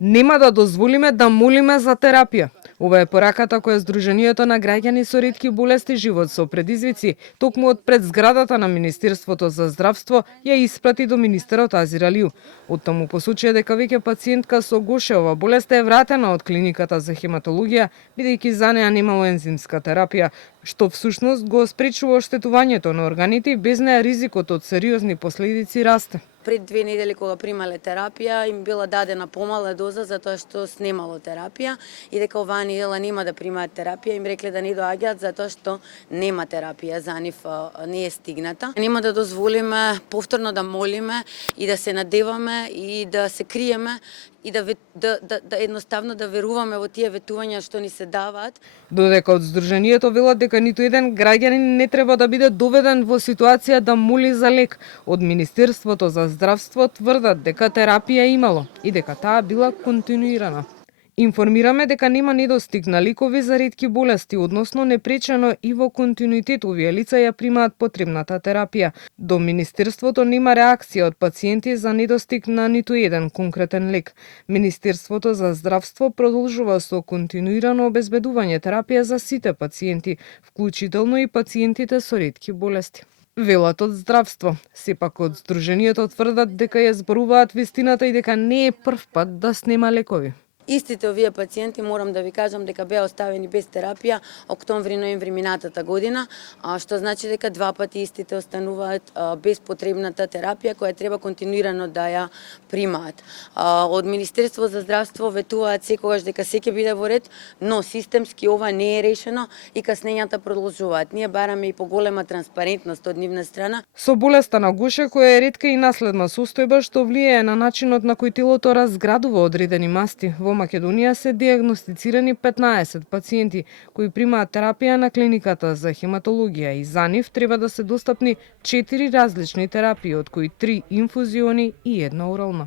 Нема да дозволиме да молиме за терапија. Ова е пораката која Сдруженијето на граѓани со ретки болести живот со предизвици токму од пред зградата на Министерството за здравство ја испрати до министерот Азир Алију. Оттаму посочија дека веќе пациентка со Гошеова болест е вратена од клиниката за хематологија бидејќи за неа немало ензимска терапија, што всушност го спречува оштетувањето на органите и без неа ризикот од сериозни последици расте. Пред 2 недели кога примале терапија им била дадена помала доза затоа што снемало терапија и дека оваа недела нема да примаат терапија, им рекле да не доаѓаат затоа што нема терапија за нив, не е стигната. Нема да дозволиме повторно да молиме и да се надеваме и да се криеме и да едноставно да веруваме во тие ветувања што ни се даваат. Додека од Сдруженијето велат дека ниту еден граѓанин не треба да биде доведен во ситуација да моли за лек, од Министерството за здравство тврдат дека терапија имало и дека таа била континуирана. Информираме дека нема недостиг на лекови за ретки болести, односно непречено и во континуитет овие лица ја примаат потребната терапија. До Министерството нема реакција од пациенти за недостиг на ниту еден конкретен лек. Министерството за здравство продолжува со континуирано обезбедување терапија за сите пациенти, вклучително и пациентите со ретки болести. Велат од здравство. Сепак од Сдруженијето тврдат дека ја зборуваат вистината и дека не е прв пат да снема лекови. Истите овие пациенти, морам да ви кажам дека беа оставени без терапија октомври-ноември минатата година, што значи дека 2 пати истите остануваат без потребната терапија која треба континуирано да ја примаат. Од Министерство за здравство ветуваат секогаш дека се ќе биде во ред, но системски ова не е решено и каснењата продолжуваат. Ние бараме и поголема транспарентност од нивна страна. Со болеста на Гоше, која е ретка и наследна состојба што влијае на начинот на кој телото разградува одредени масти, во Македонија се диагностицирани 15 пациенти кои примаат терапија на клиниката за хематологија и за нив треба да се достапни 4 различни терапии, од кои 3 инфузиони и 1 орална.